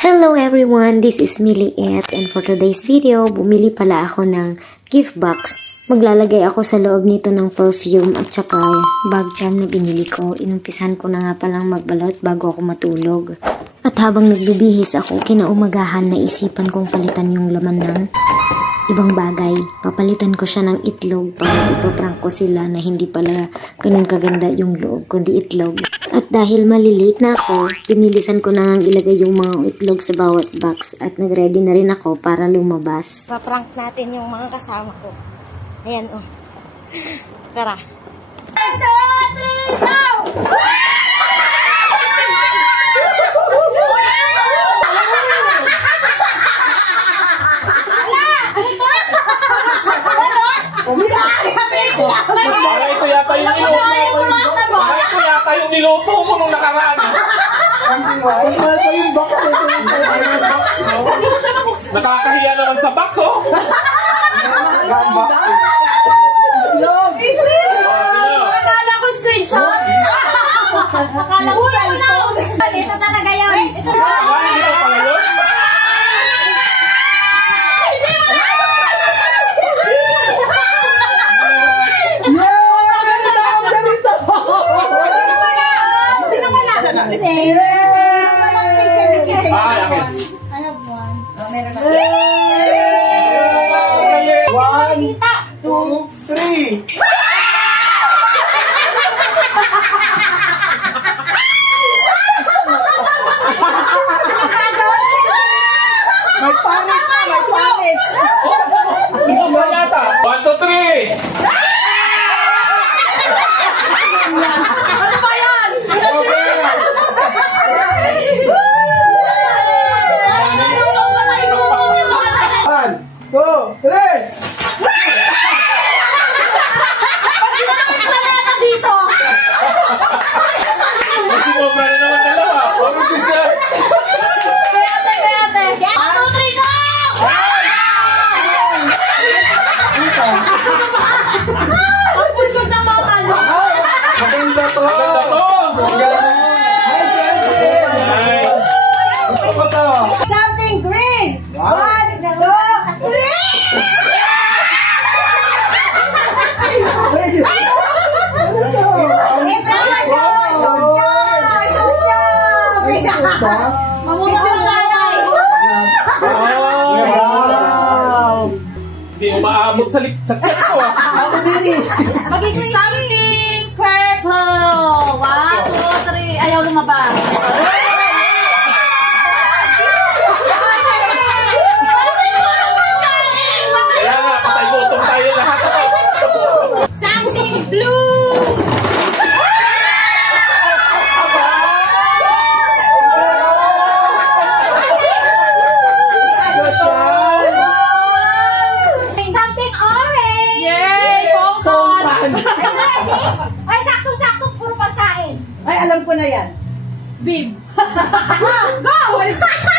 Hello everyone, this is Miliet and for today's video, bumili pala ako ng gift box. Maglalagay ako sa loob nito ng perfume at saka bag jam na binili ko. Inumpisan ko na nga palang magbalot bago ako matulog. At habang nagbibihis ako, kinaumagahan na isipan kong palitan yung laman ng ibang bagay. Papalitan ko siya ng itlog para ipaprank ko sila na hindi pala ganun kaganda yung loob, kundi itlog. At dahil malilate na ako, pinilisan ko na ngang ilagay yung mga itlog sa bawat box at nagready na rin ako para lumabas. Paprank natin yung mga kasama ko. Ayan oh. Tara. 1, 2, 3, go! Aray ko yata yung niluto. Aray ko yata yung niluto mo nung nakaraan. Nakakahiya naman sa box, oh. Akala ko screenshot. Akala ko cellphone. Ito talaga yun. Ito Ay, hindi ko pala yun. Sino wala? Ay, okay. Meron na. 1, 2, 3. May panis na, may panis. Sino ba yata? 1, 2, 3. Ano ba yan? One, two, three. Pati na naman banana dito. Kasi sobra na naman dalawa. Ano dessert? Kayate. 1, 2, 3, go! Ang bulgog ng mga kalo. Maganda to. Maganda to. Ay, gusto ko to. Something green. Wow. 1, 2, 3. Mamura sa lalay. Hindi umaabot sa chat ko, ah. Magiging something purple. 1, 2, 3. Ayaw lumabas. Kaya nga, patay gutom tayo lahat. Something blue. Something orange. Yay! Pongkan. Ay, sakto-sakto, puro pagkain. Ay, alam ko na yan. Bib. Go!